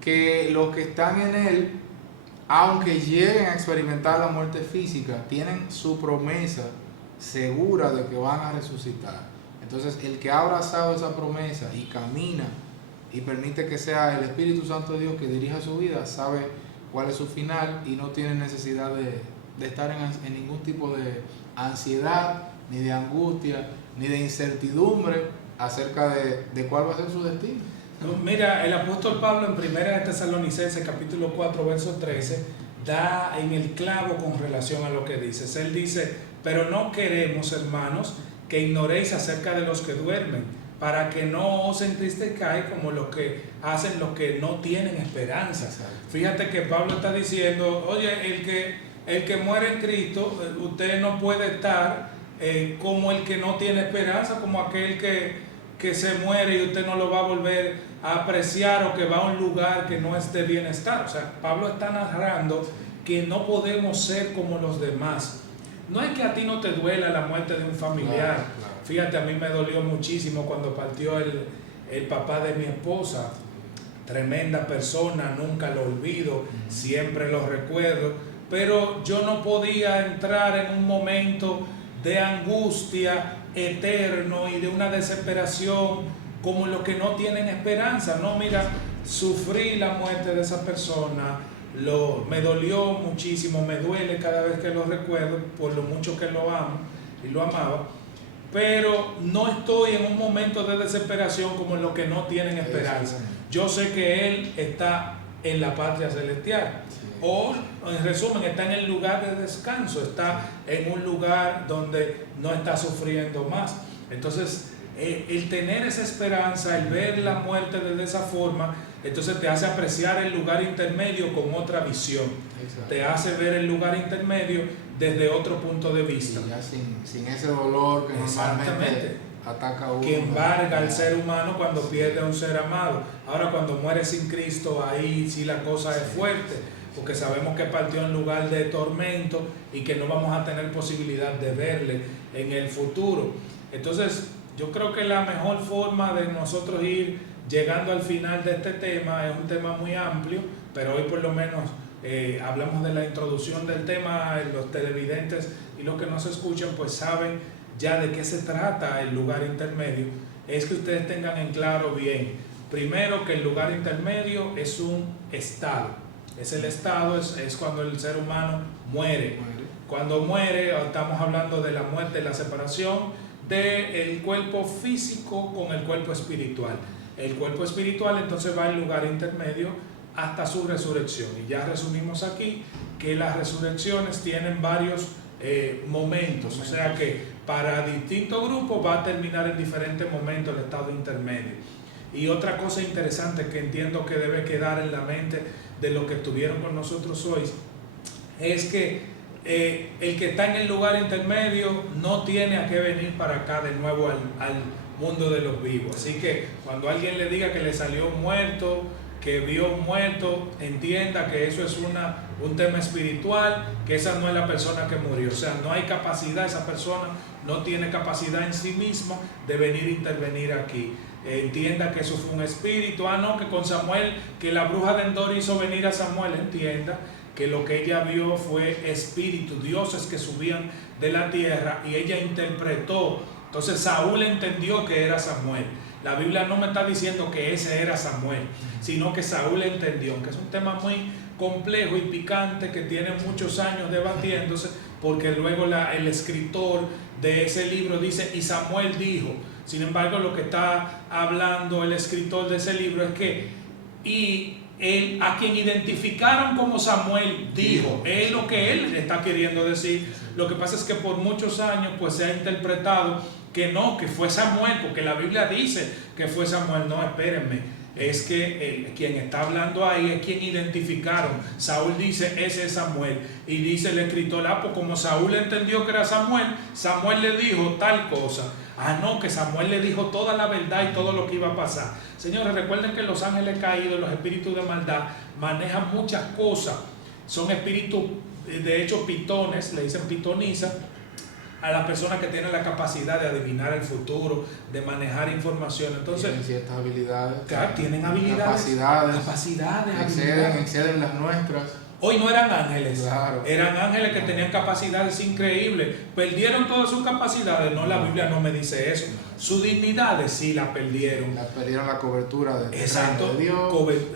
que los que están en Él, aunque lleguen a experimentar la muerte física, tienen su promesa segura de que van a resucitar. Entonces, el que ha abrazado esa promesa y camina y permite que sea el Espíritu Santo de Dios que dirija su vida, sabe cuál es su final y no tiene necesidad de estar en ningún tipo de ansiedad, ni de angustia, ni de incertidumbre acerca de cuál va a ser su destino. Mira, el apóstol Pablo en 1 Tesalonicenses capítulo 4 verso 13 da en el clavo con relación a lo que dices. Él dice: pero no queremos, hermanos, que ignoréis acerca de los que duermen, para que no os entristezcáis como los que hacen los que no tienen esperanza. Exacto. Fíjate que Pablo está diciendo: oye, el que muere en Cristo, usted no puede estar como el que no tiene esperanza, como aquel que se muere y usted no lo va a volver a apreciar, o que va a un lugar que no es de bienestar. O sea, Pablo está narrando que no podemos ser como los demás. No es que a ti no te duela la muerte de un familiar. Claro. Fíjate, a mí me dolió muchísimo cuando partió el papá de mi esposa. Tremenda persona, nunca lo olvido, siempre lo recuerdo. Pero yo no podía entrar en un momento de angustia eterno y de una desesperación como los que no tienen esperanza. No, mira, sufrí la muerte de esa persona, me dolió muchísimo, me duele cada vez que lo recuerdo por lo mucho que lo amo y lo amaba, pero no estoy en un momento de desesperación como en los que no tienen esperanza. Yo sé que Él está en la patria celestial, o en resumen está en el lugar de descanso, está en un lugar donde no está sufriendo más. Entonces el tener esa esperanza, el ver la muerte de esa forma, entonces te hace apreciar el lugar intermedio con otra visión. Exacto. Te hace ver el lugar intermedio desde otro punto de vista. Y ya sin ese dolor que normalmente ataca a uno, que embarga al ser humano cuando pierde a un ser amado. Ahora cuando muere sin Cristo, ahí sí la cosa es fuerte, porque sabemos que partió en lugar de tormento y que no vamos a tener posibilidad de verle en el futuro. Entonces yo creo que la mejor forma de nosotros ir llegando al final de este tema, es un tema muy amplio, pero hoy por lo menos hablamos de la introducción del tema. Los televidentes y los que nos escuchan pues saben ya de qué se trata el lugar intermedio. Es que ustedes tengan en claro bien, primero, que el lugar intermedio es un estado. Es el estado, es cuando el ser humano muere. Cuando muere, estamos hablando de la muerte, la separación del cuerpo físico con el cuerpo espiritual. El cuerpo espiritual entonces va al lugar intermedio hasta su resurrección. Y ya resumimos aquí que las resurrecciones tienen varios momentos, o sea que para distintos grupos va a terminar en diferentes momentos el estado intermedio. Y otra cosa interesante que entiendo que debe quedar en la mente de los que estuvieron con nosotros hoy es que el que está en el lugar intermedio no tiene a qué venir para acá de nuevo al mundo de los vivos. Así que cuando alguien le diga que le salió un muerto, que vio un muerto, entienda que eso es un tema espiritual, que esa no es la persona que murió. O sea, no hay capacidad, esa persona no tiene capacidad en sí misma de venir a intervenir aquí. Entienda que eso fue un espíritu. No, que con Samuel, que la bruja de Endor hizo venir a Samuel. Entienda que lo que ella vio fue espíritu, dioses que subían de la tierra, y ella interpretó. Entonces Saúl entendió que era Samuel. La Biblia no me está diciendo que ese era Samuel, sino que Saúl entendió, que es un tema muy complejo y picante que tiene muchos años debatiéndose, porque luego el escritor de ese libro dice, y Samuel dijo. Sin embargo, lo que está hablando el escritor de ese libro es que, y él, a quien identificaron como Samuel, dijo, es lo que él está queriendo decir. Lo que pasa es que por muchos años pues se ha interpretado que no, que fue Samuel, porque la Biblia dice que fue Samuel. No, espérenme, es que quien está hablando ahí es quien identificaron. Saúl dice, ese es Samuel, y dice el escritor, pues como Saúl entendió que era Samuel, Samuel le dijo tal cosa. No, que Samuel le dijo toda la verdad y todo lo que iba a pasar. Señores, recuerden que los ángeles caídos, los espíritus de maldad, manejan muchas cosas. Son espíritus, de hecho, pitones, le dicen pitoniza a las personas que tienen la capacidad de adivinar el futuro, de manejar información. Entonces, tienen ciertas habilidades. Claro, tienen habilidades. Capacidades. Exceden las nuestras. Hoy no eran ángeles, claro. Eran ángeles que tenían capacidades increíbles. ¿Perdieron todas sus capacidades? No, la Biblia no me dice eso. Sus dignidades sí las perdieron. Perdieron la cobertura de Dios.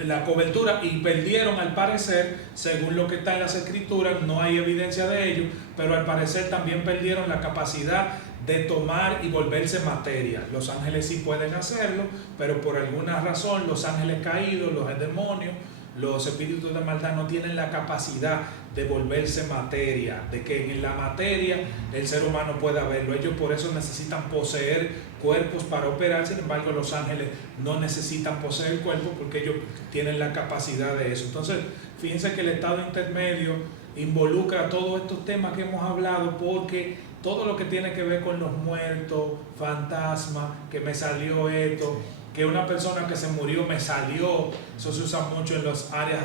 La cobertura, y perdieron, al parecer, según lo que está en las escrituras, no hay evidencia de ello, pero al parecer también perdieron la capacidad de tomar y volverse materia. Los ángeles sí pueden hacerlo, pero por alguna razón los ángeles caídos, los demonios, los espíritus de maldad no tienen la capacidad de volverse materia, de que en la materia el ser humano pueda verlo. Ellos por eso necesitan poseer cuerpos para operar. Sin embargo, los ángeles no necesitan poseer cuerpos porque ellos tienen la capacidad de eso. Entonces, fíjense que el estado intermedio involucra todos estos temas que hemos hablado, porque todo lo que tiene que ver con los muertos, fantasmas, que me salió esto, que una persona que se murió me salió, eso se usa mucho en las áreas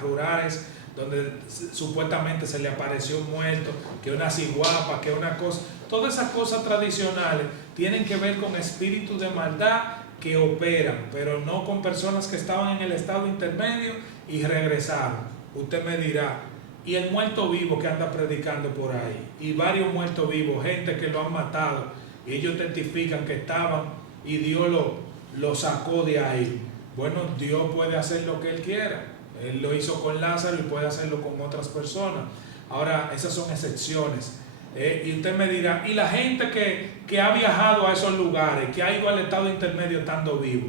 rurales, donde supuestamente se le apareció un muerto, que una ciguapa, que una cosa. Todas esas cosas tradicionales tienen que ver con espíritus de maldad que operan, pero no con personas que estaban en el estado intermedio y regresaron. Usted me dirá, y el muerto vivo que anda predicando por ahí, y varios muertos vivos, gente que lo han matado, y ellos testifican que estaban y Dios lo sacó de ahí. Bueno, Dios puede hacer lo que Él quiera. Él lo hizo con Lázaro y puede hacerlo con otras personas. Ahora, esas son excepciones. Y usted me dirá, ¿y la gente que ha viajado a esos lugares, que ha ido al estado intermedio estando vivo?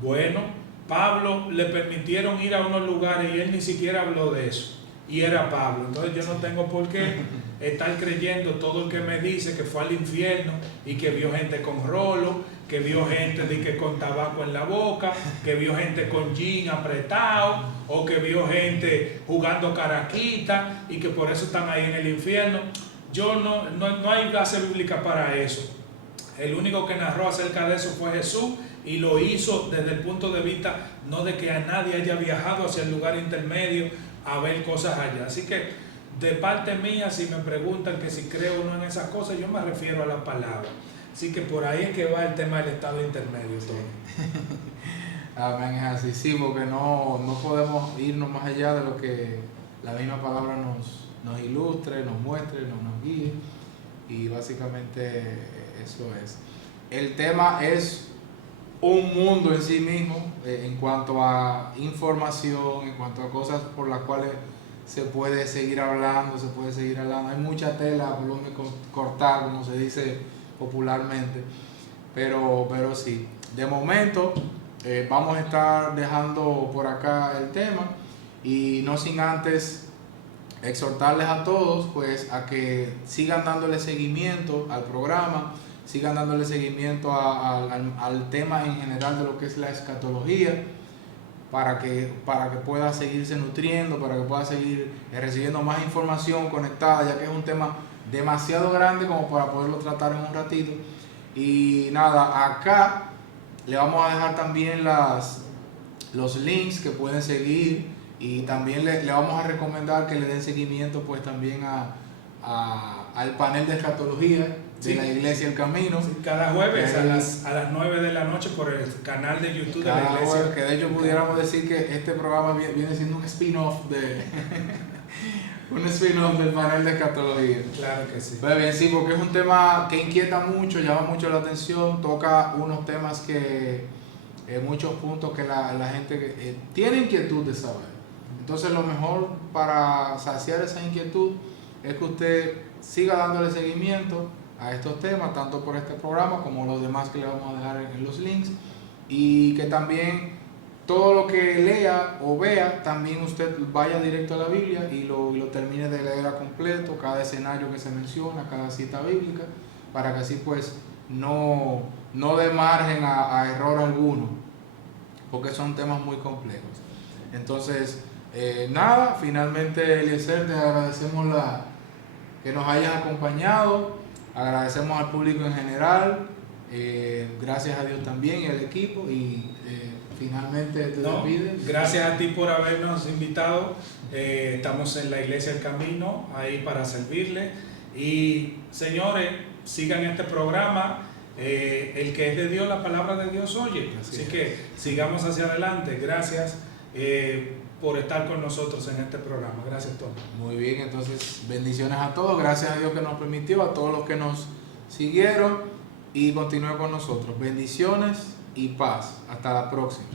Bueno, Pablo le permitieron ir a unos lugares y él ni siquiera habló de eso. Y era Pablo. Entonces yo no tengo por qué estar creyendo todo el que me dice que fue al infierno y que vio gente con rolo, que vio gente con tabaco en la boca, que vio gente con jean apretado, o que vio gente jugando caraquita y que por eso están ahí en el infierno. No hay base bíblica para eso. El único que narró acerca de eso fue Jesús, y lo hizo desde el punto de vista no de que a nadie haya viajado hacia el lugar intermedio a ver cosas allá. Así que de parte mía, si me preguntan que si creo o no en esas cosas, yo me refiero a la palabra. Así que por ahí es que va el tema del estado intermedio. Amén, es así, sí, porque no podemos irnos más allá de lo que la misma palabra nos ilustre, nos muestre, nos guíe, y básicamente eso es. El tema es un mundo en sí mismo, en cuanto a información, en cuanto a cosas por las cuales se puede seguir hablando. Hay mucha tela por donde cortar, como se dice popularmente, pero sí, de momento vamos a estar dejando por acá el tema, y no sin antes exhortarles a todos pues a que sigan dándole seguimiento al programa, sigan dándole seguimiento al tema en general de lo que es la escatología, para que pueda seguirse nutriendo, para que pueda seguir recibiendo más información conectada, ya que es un tema demasiado grande como para poderlo tratar en un ratito. Y nada, acá le vamos a dejar también los links que pueden seguir, y también le vamos a recomendar que le den seguimiento pues también al panel de escatología de la Iglesia El Camino. Sí, cada jueves a las 9 de la noche por el canal de YouTube de la Iglesia. Jueves, que de hecho pudiéramos decir que este programa viene siendo un spin-off del panel de escatología. Claro que sí. Pues bien, sí, porque es un tema que inquieta mucho, llama mucho la atención, toca unos temas muchos puntos que la gente tiene inquietud de saber. Entonces lo mejor para saciar esa inquietud es que usted siga dándole seguimiento a estos temas, tanto por este programa como los demás que le vamos a dejar en los links, y que también todo lo que lea o vea, también usted vaya directo a la Biblia y lo termine de leer a completo, cada escenario que se menciona, cada cita bíblica, para que así pues no dé margen a error alguno, porque son temas muy complejos. Entonces, nada, finalmente, Eliezer, te agradecemos que nos hayas acompañado, agradecemos al público en general, gracias a Dios también y al equipo, y finalmente te despides. Gracias a ti por habernos invitado. Estamos en la Iglesia El Camino, ahí para servirle. Y señores, sigan este programa. El que es de Dios, la palabra de Dios oye. Así que sigamos hacia adelante. Gracias por estar con nosotros en este programa. Gracias, Tony. Muy bien, entonces bendiciones a todos. Gracias a Dios que nos permitió, a todos los que nos siguieron, y continúe con nosotros. Bendiciones y paz. Hasta la próxima.